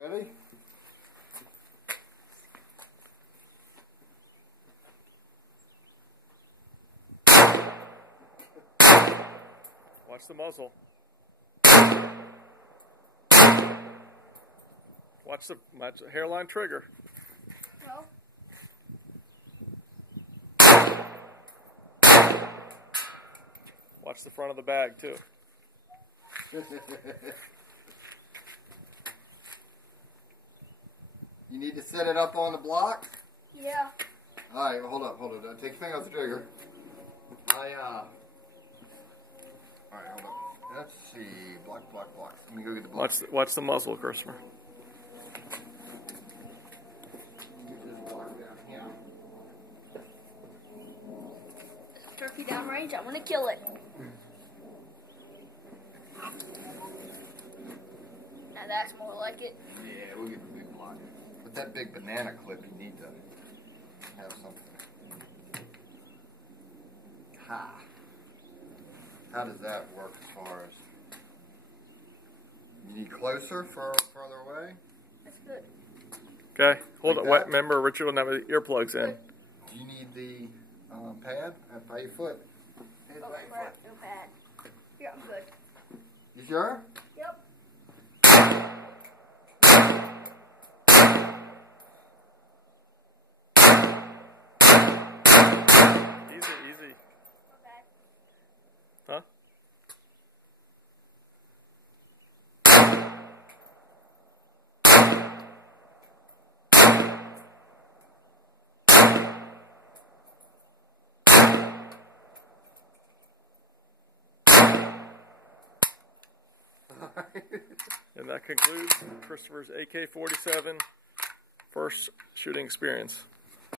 Ready? Watch the muzzle. Watch the hairline trigger. No. Watch the front of the bag too. You need to set it up on the block? Yeah. Alright, well, hold up. Take your finger off the trigger. Alright, hold up. Let's see. Block. Let me go get the block. Watch the muzzle, Christopher. Get this block down here. Turkey downrange, I want to kill it. Now that's more like it. Yeah, we'll get the big block. With that big banana clip, you need to have something. Ha. How does that work as far as... You need closer, further away? That's good. Okay, hold Like it. that? Remember, Richard will have the earplugs in. Do you need the pad by your foot? Head Oh, by your crap, foot. no pad. Yeah, I'm good. You sure? Yep. Easy. Okay. Huh? And that concludes Christopher's AK-47 first shooting experience.